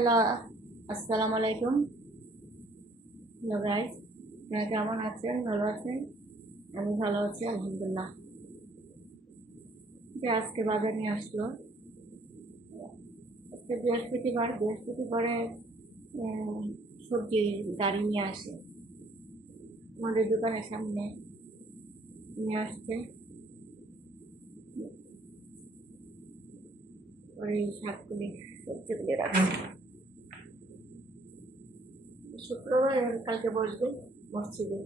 Hello, আসসালামু আলাইকুম। Hello guys, আপনারা কেমন আছেন? ভালো আছেন? আমি ভালো আছি আলহামদুলিল্লাহ। যে আজকে বাজার নিয়ে আসলো, আজকে বৃহস্পতিবারে উম, সবজির গাড়ি নিয়ে আসে আমাদের দোকানের সামনে নিয়ে আসছে। ওই শাকগুলি সবজিগুলি রাখছে। শুক্রবার কালকে বসবে মসজিদে।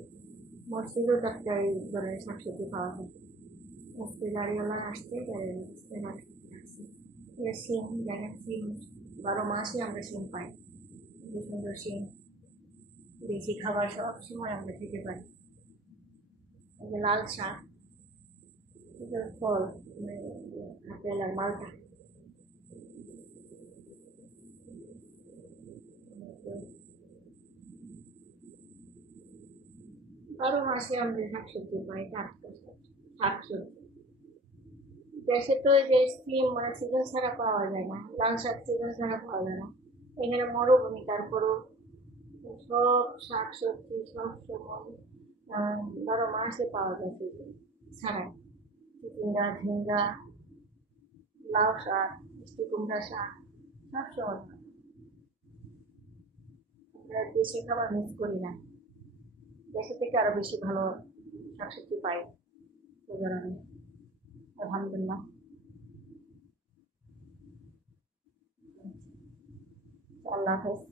মসজিদেও চারটে এই ধরনের শাকসবজি পাওয়া যায়। আজকে গাড়িওয়ালা আসছে, গাড়ি রাখছে। শিম, দেখেন শিম 12 মাসই আমরা শিম পাই। যে সুন্দর শিম, দেশি খাবার সব সময় আমরা খেতে পারি। এই যে লাল শাক, এটা ফল, মানে আপেল আর মালটা। 12 মাসে আমরা শাকসবজি পাই, টাটকা শাকসবজি। দেশে তো এই যে সিম মানে সিজন ছাড়া পাওয়া যায় না, লাল শাক সিজন ছাড়া পাওয়া যায় না। এখানে মরুভূমি, তারপরও সব শাকসবজি সব সময় 12 মাসে পাওয়া যায় সিজন ছাড়া। চিচিঙ্গা, ঝিঙ্গা, লাউ শাক, মিষ্টি কুমড়া শাক সব সময় পাওয়া যায়। আমরা দেশি খাবার মিস করি না, দেশে থেকে আরো বেশি ভালো শাকসবজি পাই। তো কারণে আলহামদুলিল্লাহ। আল্লাহ হাফেজ।